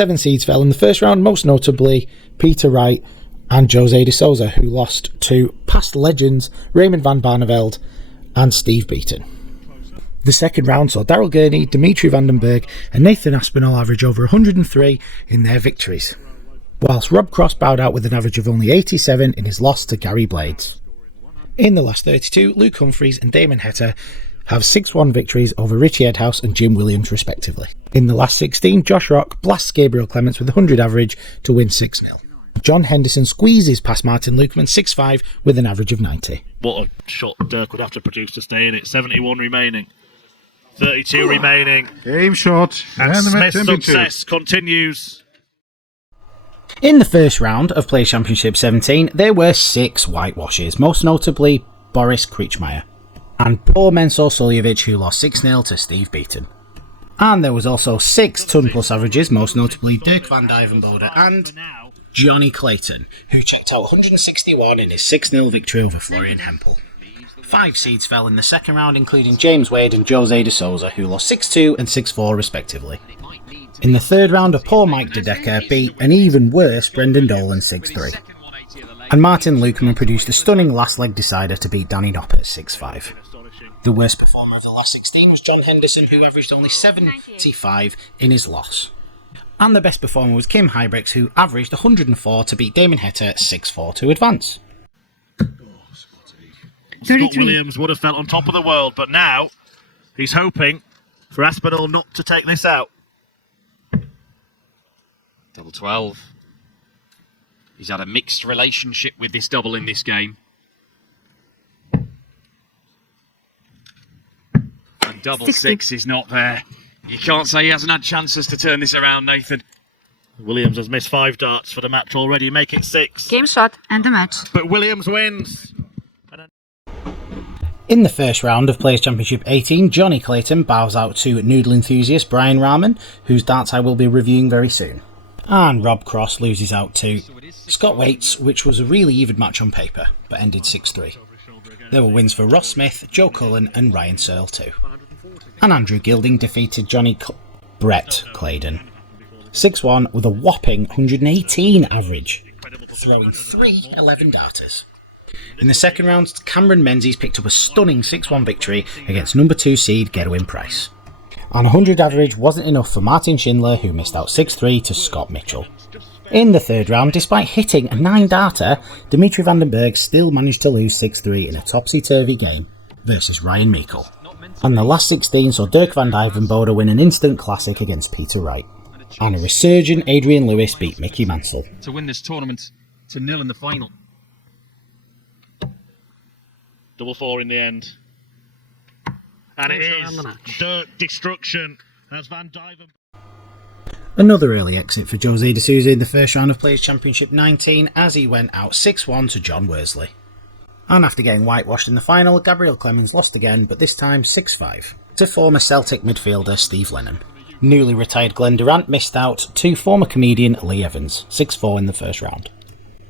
7 seeds fell in the first round, most notably Peter Wright and Jose de Souza, who lost to past legends Raymond van Barneveld and Steve Beaton. The second round saw Daryl Gurney, Dimitri Vandenberg and Nathan Aspinall average over 103 in their victories, whilst Rob Cross bowed out with an average of only 87 in his loss to Gary Blades. In the last 32, Luke Humphries and Damon Heta have 6-1 victories over Richie Edhouse and Jim Williams respectively. In the last 16, Josh Rock blasts Gabriel Clements with 100 average to win 6-0. John Henderson squeezes past Martin Lukeman 6-5 with an average of 90. What a shot Dirk would have to produce to stay in it. 71 remaining. 32 remaining. Game shot. And Smith's success continues. In the first round of Players Championship 17, there were 6 whitewashes, most notably Boris Krichmeyer and poor Mensur Suljovic, who lost 6-0 to Steve Beaton. And there was also 6 ton plus averages, most notably Dirk van Dijvenbode and Johnny Clayton, who checked out 161 in his 6-0 victory over Florian Hempel. 5 seeds fell in the second round, including James Wade and Jose de Souza, who lost 6-2 and 6-4 respectively. In the third round, a poor Mike De Decker beat an even worse Brendan Dolan 6-3. And Martin Lukeman produced a stunning last leg decider to beat Danny Noppert 6-5. The worst performer of the last 16 was John Henderson, who averaged only 75 in his loss. And the best performer was Kim Hybrex, who averaged 104 to beat Damon Heta 6-4 to advance. Scott Williams would have felt on top of the world, but now he's hoping for Aspinall not to take this out. Double 12. He's had a mixed relationship with this double in this game. And double 6 is not there. You can't say he hasn't had chances to turn this around, Nathan. Williams has missed 5 darts for the match already, make it 6. Game shot and the match. But Williams wins. In the first round of Players Championship 18, Johnny Clayton bows out to noodle enthusiast Brian Rahman, whose darts I will be reviewing very soon. And Rob Cross loses out to Scott Waits, which was a really even match on paper, but ended 6-3. There were wins for Ross Smith, Joe Cullen and Ryan Searle too. And Andrew Gilding defeated Brett Claydon 6-1 with a whopping 118 average, throwing 3 11 darters. In the second round, Cameron Menzies picked up a stunning 6-1 victory against number 2 seed Gerwyn Price. And 100 average wasn't enough for Martin Schindler, who missed out 6-3 to Scott Mitchell. In the third round, despite hitting a 9-darter, Dimitri Vandenberg still managed to lose 6-3 in a topsy-turvy game versus Ryan Meikle. And the last 16 saw Dirk van Dijvenbode win an instant classic against Peter Wright. And a resurgent Adrian Lewis beat Mickey Mansell to win this tournament to 0 in the final. Double 4 in the end. And it is Dirk destruction as Van Dijvenbode. Another early exit for Jose de Souza in the first round of Players Championship 19 as he went out 6-1 to John Worsley. And after getting whitewashed in the final, Gabriel Clemens lost again, but this time 6-5 to former Celtic midfielder Steve Lennon. Newly retired Glenn Durant missed out to former comedian Lee Evans, 6-4 in the first round.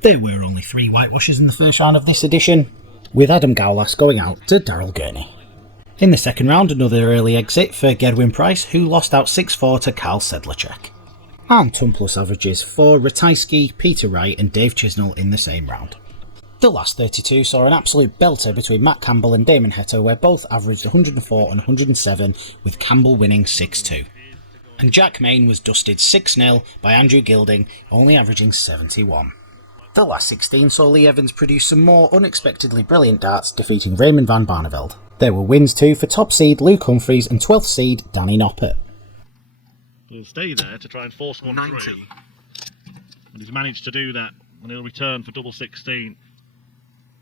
There were only 3 whitewashes in the first round of this edition, with Adam Gowlas going out to Daryl Gurney. In the second round, another early exit for Gerwyn Price, who lost out 6-4 to Karl Sedlacek. And ton plus averages for Ratajski, Peter Wright and Dave Chisnell in the same round. The last 32 saw an absolute belter between Matt Campbell and Damon Heta, where both averaged 104 and 107, with Campbell winning 6-2. And Jack Main was dusted 6-0 by Andrew Gilding, only averaging 71. The last 16 saw Lee Evans produce some more unexpectedly brilliant darts, defeating Raymond van Barneveld. There were wins too for top seed Luke Humphries and 12th seed Danny Noppert. He'll stay there to try and force one through. And he's managed to do that, and he'll return for double 16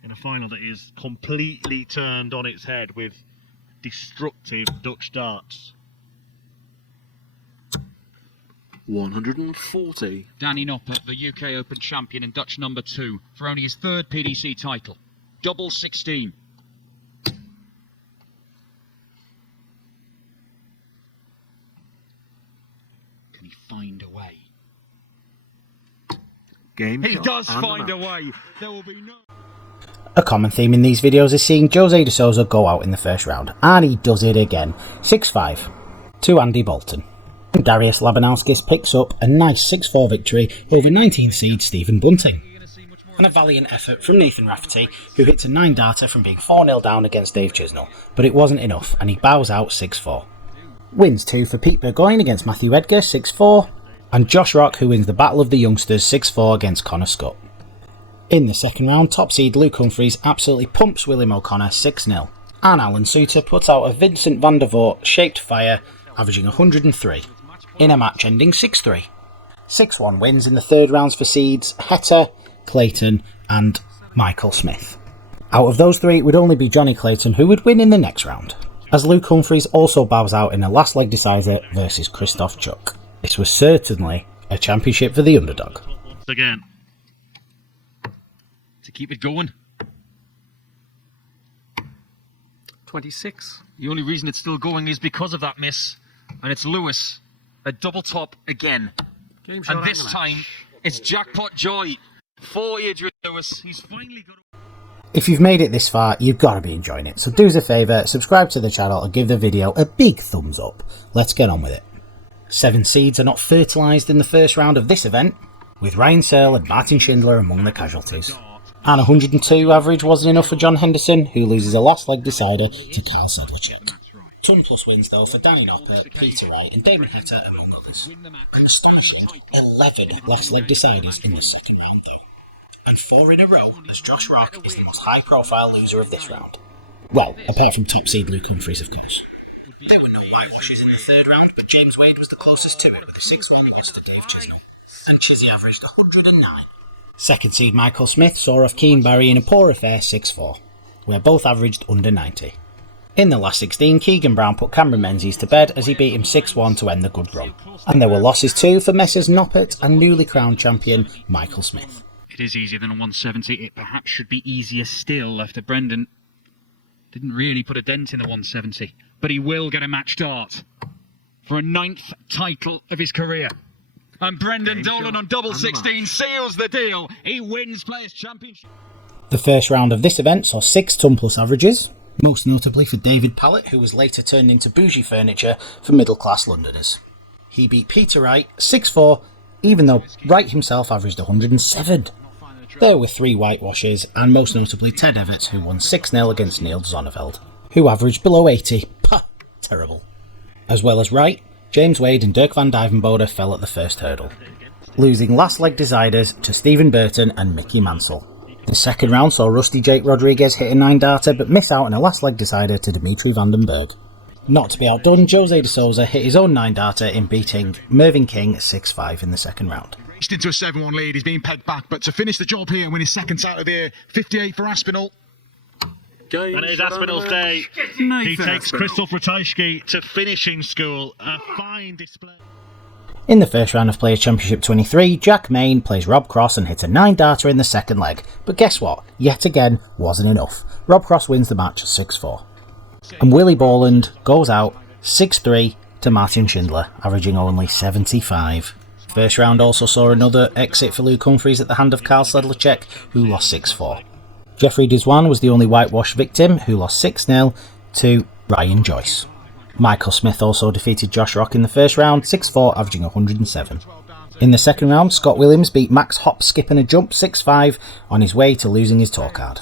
in a final that is completely turned on its head with destructive Dutch darts. 140. Danny Noppert, the UK Open champion and Dutch number 2 for only his 3rd PDC title. Double 16. Can he find a way? Game He shot does and find the a match. way. There will be no... A common theme in these videos is seeing Jose de Souza go out in the first round, and he does it again, 6-5 to Andy Bolton. And Darius Labanowskis picks up a nice 6-4 victory over 19th seed Stephen Bunting. And a valiant effort from Nathan Rafferty, who hits a 9-darter from being 4-0 down against Dave Chisnell, but it wasn't enough and he bows out 6-4. Wins 2 for Pete Burgoyne against Matthew Edgar 6-4, and Josh Rock, who wins the Battle of the Youngsters 6-4 against Connor Scott. In the second round, top seed Luke Humphries absolutely pumps William O'Connor 6-0, and Alan Suter puts out a Vincent van der Voort shaped fire, averaging 103, in a match ending 6-3. 6-1 wins in the third rounds for seeds Hetta, Clayton and Michael Smith. Out of those three, it would only be Johnny Clayton who would win in the next round, as Luke Humphries also bows out in a last leg decider versus Christoph Chuck. This was certainly a championship for the underdog. Again. To keep it going. 26. The only reason it's still going is because of that miss. And it's Lewis. A double top again. Game shot and this time, it's jackpot joy for Adrian Lewis. He's finally got... If you've made it this far, you've got to be enjoying it. So do us a favour, subscribe to the channel and give the video a big thumbs up. Let's get on with it. 7 seeds are not fertilised in the first round of this event, with Ryan Searle and Martin Schindler among the casualties. And 102 average wasn't enough for John Henderson, who loses a last leg decider to Carl Sedlacek. 10 plus wins though for Danny Noppert, Peter Wright and Damon Hitter among others. 11 last leg deciders in the second round though. And 4 in a row as Josh Rock is the most high profile loser of this round. Well, apart from top seed Luke Humphries of course. There were no whitewashes in the third round, but James Wade was the closest to it with a 6-1 loss to Dave Chisnell, and Chizzy averaged 109. Second seed Michael Smith saw off Keane Barry in a poor affair 6-4, where both averaged under 90. In the last 16, Keegan Brown put Cameron Menzies to bed as he beat him 6-1 to end the good run. And there were losses too for Messrs Noppert and newly crowned champion Michael Smith. It is easier than a 170. It perhaps should be easier still after Brendan didn't really put a dent in the 170. But he will get a match start for a 9th title of his career. And Brendan Dolan on double 16 seals the deal. He wins Players Championship. The first round of this event saw 6 ton plus averages, most notably for David Pallett, who was later turned into bougie furniture for middle class Londoners. He beat Peter Wright 6-4, even though Wright himself averaged 107. There were 3 whitewashes, and most notably Ted Everts, who won 6-0 against Neil Zonneveld, who averaged below 80. Pah, terrible. As well as Wright, James Wade and Dirk van Dijvenbode fell at the first hurdle, losing last leg deciders to Stephen Burton and Mickey Mansell. The second round saw Rusty Jake Rodriguez hit a 9-darter but miss out on a last leg decider to Dimitri Vandenberg. Not to be outdone, Jose de Souza hit his own 9-darter in beating Mervyn King 6-5 in the second round. Into a 7-1 lead, he's being pegged back, but to finish the job here, win his second title of the year, 58 for Aspinall. And it is Aspinall's day. He takes Christoph Ratajski to finishing school. A fine display. In the first round of Players Championship 23, Jack Main plays Rob Cross and hits a 9-darter in the second leg. But guess what? Yet again, wasn't enough. Rob Cross wins the match 6-4. And Willie Borland goes out 6-3 to Martin Schindler, averaging only 75. First round also saw another exit for Luke Humphries at the hand of Carl Sedlacek, who lost 6-4. Jeffrey Dizwan was the only whitewash victim, who lost 6-0 to Ryan Joyce. Michael Smith also defeated Josh Rock in the first round, 6-4, averaging 107. In the second round, Scott Williams beat Max Hop, Skip and a Jump 6-5 on his way to losing his tour card.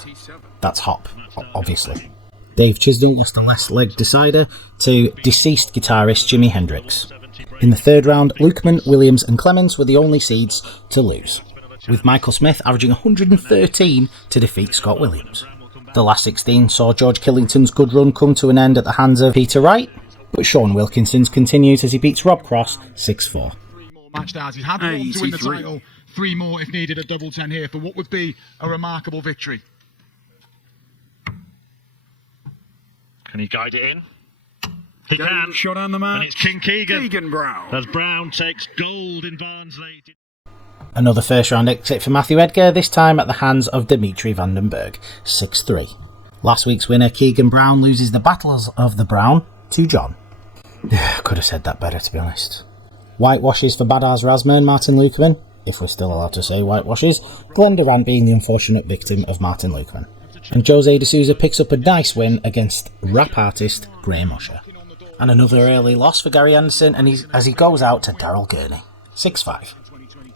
That's Hop, obviously. Dave Chisnell lost the last leg decider to deceased guitarist Jimi Hendrix. In the third round, Lukeman, Williams and Clemens were the only seeds to lose, with Michael Smith averaging 113 to defeat Scott Williams. The last 16 saw George Killington's good run come to an end at the hands of Peter Wright, but Sean Wilkinson's continues as he beats Rob Cross 6-4. 3 more match stars. He's had 1 to win the title, 3 more if needed, a double 10 here for what would be a remarkable victory. Can he guide it in? He can. Shot on the mark. And it's King Keegan Brown. As Brown takes gold in Barnsley. Another first round exit for Matthew Edgar, this time at the hands of Dimitri Vandenberg, 6-3. Last week's winner Keegan Brown loses the Battles of the Brown to John. Could have said that better, to be honest. Whitewashes for Badars Razma and Martin Lukeman, if we're still allowed to say whitewashes, Glenn Durant being the unfortunate victim of Martin Lukeman. And Jose de Souza picks up a nice win against rap artist Graham Usher. And another early loss for Gary Anderson as he goes out to Daryl Gurney, 6-5.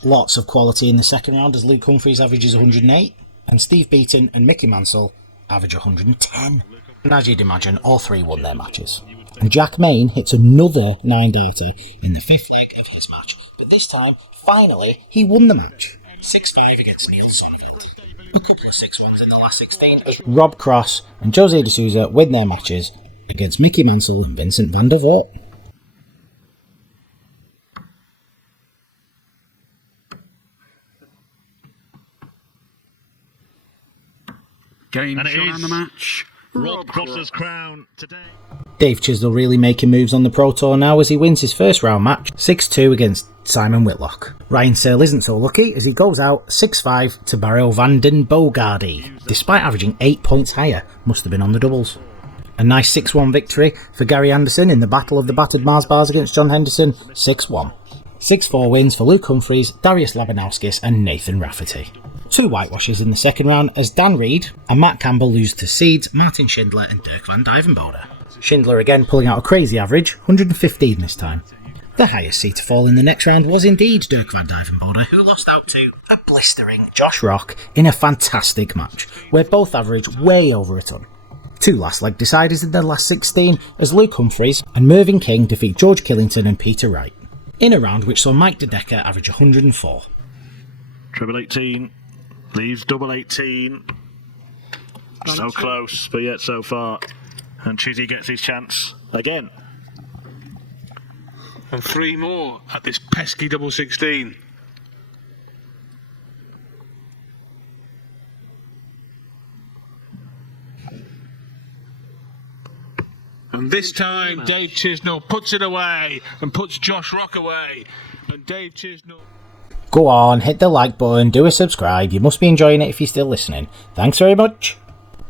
Lots of quality in the second round as Luke Humphries averages 108 and Steve Beaton and Mickey Mansell average 110. And as you'd imagine, all three won their matches. And Jack Main hits another 9-darter in the fifth leg of his match, but this time, finally, he won the match. 6-5 against Neil Sonneveld. A couple of 6-1s in the last 16 as Rob Cross and Jose D'Souza win their matches against Mickey Mansell and Vincent van der Voort. Game And it shot is on the match. Rob Cross's crown today. Dave Chisnell really making moves on the Pro Tour now as he wins his first round match 6-2 against Simon Whitlock. Ryan Searle isn't so lucky as he goes out 6-5 to Barrio van den Bogarde, despite averaging 8 points higher, must have been on the doubles. A nice 6-1 victory for Gary Anderson in the Battle of the Battered Mars Bars against John Henderson, 6-1. 6-4 wins for Luke Humphries, Darius Labanowskis and Nathan Rafferty. 2 whitewashes in the second round as Dan Reed and Matt Campbell lose to seeds Martin Schindler and Dirk van Dijvenbode. Schindler again pulling out a crazy average, 115 this time. The highest seed to fall in the next round was indeed Dirk van Dijvenbode, who lost out to a blistering Josh Rock in a fantastic match, where both averaged way over a ton. 2 last leg deciders in the last 16 as Luke Humphries and Mervyn King defeat George Killington and Peter Wright, in a round which saw Mike De Decker average 104. Treble 18 leaves double 18. So close, but yet so far. And Chizzy gets his chance again. And 3 more at this pesky double 16. And this time Dave Chisnell puts it away and puts Josh Rock away. And Dave Chisnell... Go on, hit the like button, do a subscribe, you must be enjoying it if you're still listening. Thanks very much.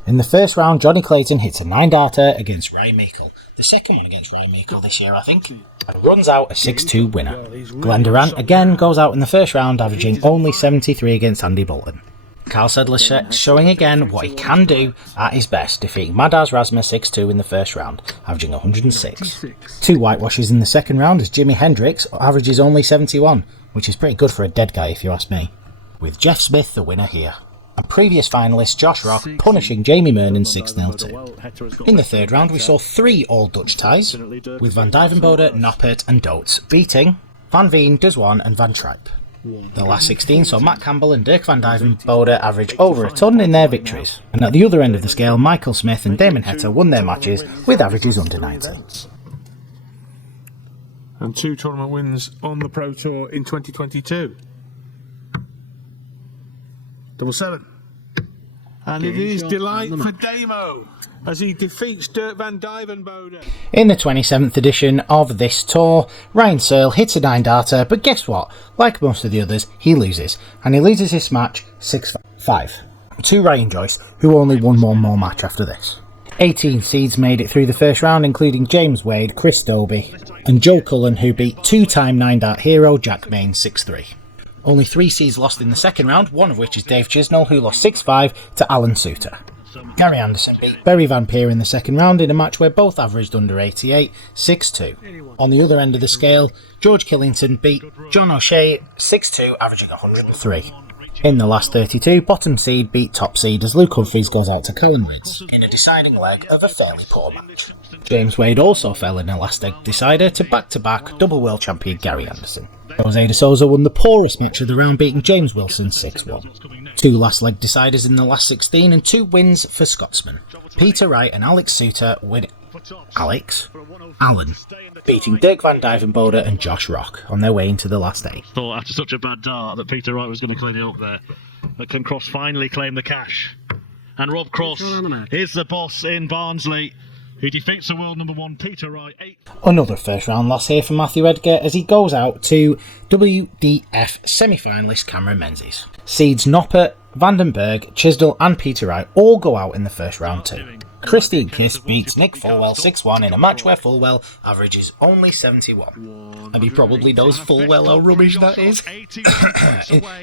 In the first round, Johnny Clayton hits a 9-darter against Ryan Meikle, the second one against Ryan Meikle this year I think, and runs out a 6-2 winner. Glenn Durant again goes out in the first round, averaging only 73 against Andy Bolton. Carl Sedler showing again what he can do at his best, defeating Madars Razma 6-2 in the first round, averaging 106. 2 whitewashes in the second round as Jimi Hendrix averages only 71, which is pretty good for a dead guy if you ask me, with Jeff Smith the winner here. And previous finalist Josh Rock punishing Jamie Mernon 6-0 too. In the third round we saw 3 all-Dutch ties, with Van Dijvenbode, Noppert and Dotes beating Van Veen, Duzwan and Van Tripe. The last 16 saw Matt Campbell and Dirk van Dijvenbode average over a ton in their victories. And at the other end of the scale, Michael Smith and Damon Hetta won their matches with averages under 90. And 2 tournament wins on the Pro Tour in 2022. Double 7. And it is delight for Damo as he defeats Dirk van Dijvenbode. In the 27th edition of this tour, Ryan Searle hits a 9-darter, but guess what? Like most of the others, he loses. And he loses this match 6-5 to Ryan Joyce, who only won one more match after this. 18 seeds made it through the first round, including James Wade, Chris Dobie, and Joe Cullen, who beat 2-time 9-dart hero Jack Main 6-3. Only 3 seeds lost in the second round, one of which is Dave Chisnell, who lost 6-5 to Alan Suter. Gary Anderson beat Barry Van Peer in the second round in a match where both averaged under 88, 6-2. On the other end of the scale, George Killington beat John O'Shea 6-2, averaging 103. In the last 32, bottom seed beat top seed as Luke Humphries goes out to Colin Ridds in a deciding leg of a fairly poor match. James Wade also fell in a last leg decider to back-to-back double world champion Gary Anderson. Jose D'Souza won the poorest match of the round, beating James Wilson 6-1. 2 last leg deciders in the last 16 and 2 wins for Scotsmen. Peter Wright and Alex Suter win. Alan beating Dirk van Dijvenbode and Josh Rock on their way into the last 8. Thought after such a bad dart that Peter Wright was going to clean it up there. But can Cross finally claim the cash? And Rob Cross is the boss in Barnsley. He defeats the world number 1 Peter Wright 8. Another first round loss here for Matthew Edgar as he goes out to WDF semi-finalist Cameron Menzies. Seeds Noppert, Vandenberg, Chisnell and Peter Wright all go out in the first round too. Christian Kiss beats Nick Fulwell 6-1 in a match where Fulwell averages only 71. And he probably knows full well how rubbish that is.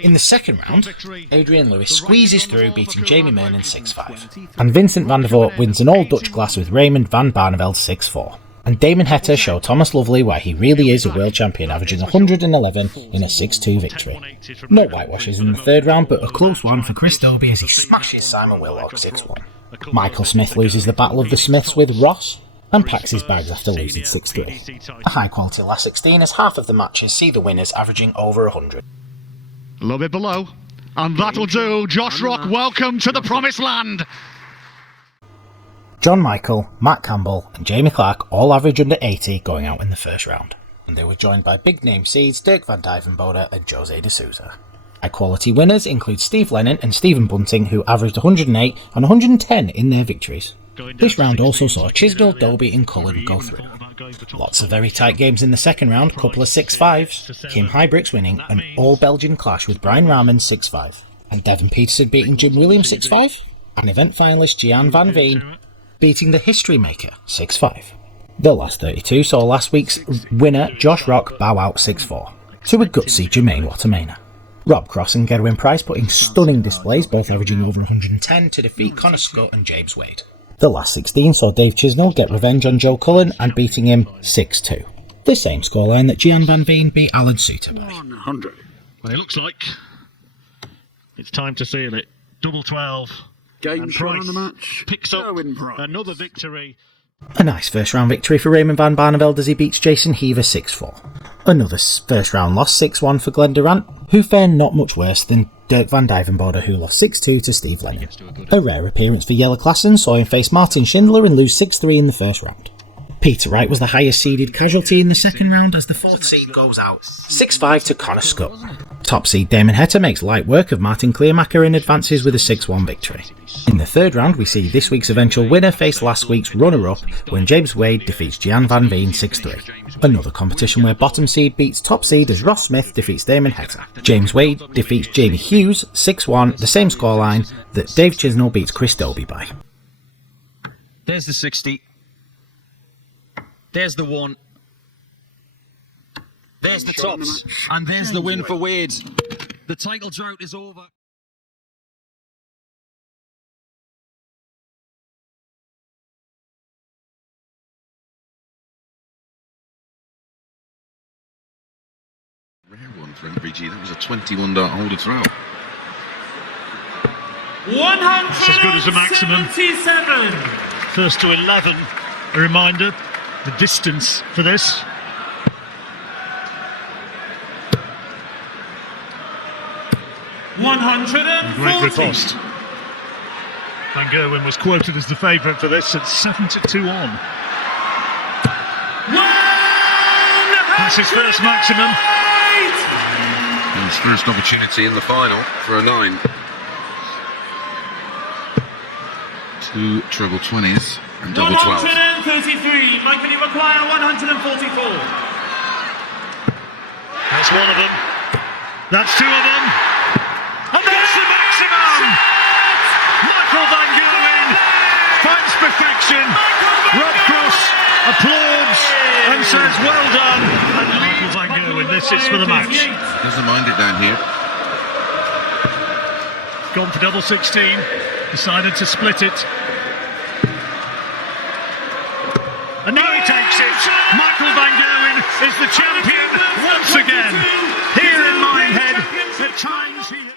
In the second round, Adrian Lewis squeezes through, beating Jamie Mernon 6-5. And Vincent van der Voort wins an all-Dutch class with Raymond van Barneveld 6-4. And Damon Heta showed Thomas Lovely why he really is a world champion, averaging 111 in a 6-2 victory. No whitewashes in the third round, but a close one for Chris Dobie as he smashes Simon Whitlock 6-1. Michael Smith loses the Battle of the Smiths with Ross, and packs his bags after losing 6-3. A high-quality last 16 as half of the matches see the winners averaging over 100. A little bit below, and that'll do. Josh Rock, welcome to the promised land. John Michael, Matt Campbell and Jamie Clark all average under 80 going out in the first round, and they were joined by big-name seeds Dirk van Dijvenbode and Jose de Souza. High-quality winners include Steve Lennon and Stephen Bunting, who averaged 108 and 110 in their victories. This round also saw Chisnell, Dobie and Cullen go through. Lots of very tight games in the second round, couple of 6-5s, Kim Hybricks winning an all-Belgian clash with Brian Raman 6-5, and Devon Peterson beating Jim Williams 6-5, and event finalist Gian Van Veen beating the history maker 6-5. The last 32 saw last week's winner Josh Rock bow out 6-4 to a gutsy Jermaine Watermainer. Rob Cross and Gerwyn Price putting stunning displays, both averaging over 110 to defeat Connor Scott and James Wade. The last 16 saw Dave Chisnell get revenge on Joe Cullen and beating him 6-2. The same scoreline that Gian Van Veen beat Alan Suter by. 100. Well, it looks like it's time to seal it. Double 12. Game shot on the match. Picks up Gerwyn Price. another victory. A nice first round victory for Raymond van Barneveld as he beats Jason Heaver 6-4. Another first round loss 6-1 for Glenn Durant, who fared not much worse than Dirk van Dijvenbode, who lost 6-2 to Steve Lennon. A rare appearance for Jelle Klassen saw him face Martin Schindler and lose 6-3 in the first round. Peter Wright was the highest seeded casualty in the second round as the fourth seed goes out 6-5 to Connor Scott. Top seed Damon Heta makes light work of Martin Kleermacher and advances with a 6-1 victory. In the third round we see this week's eventual winner face last week's runner-up when James Wade defeats Gian Van Veen 6-3. Another competition where bottom seed beats top seed as Ross Smith defeats Damon Heta. James Wade defeats Jamie Hughes 6-1, the same scoreline that Dave Chisnell beats Chris Dobie by. There's the 60. There's the 1. There's the tops. And there's the win for Wade. The title drought is over. Rare one for MVG. That was a 21-dart holder throw. 177. That's as good as a maximum. First to 11. A reminder. The distance for this. Great riposte. Van Gerwen was quoted as the favourite for this at 7-2 on. That's his first maximum. And his first opportunity in the final for a 9. 2 treble 20s and double 12. 133. Michael McQuire 144. That's one of them. That's 2 of them. And that's the maximum! Michael Van Gerwen finds perfection. Rob Cross applauds and says well done. And Michael Van Gerwen, this is for the match. Doesn't mind it down here. Gone for double 16. Decided to split it. And now he takes it. Michael Van Gerwen is the champion once again. Here in Minehead, at times he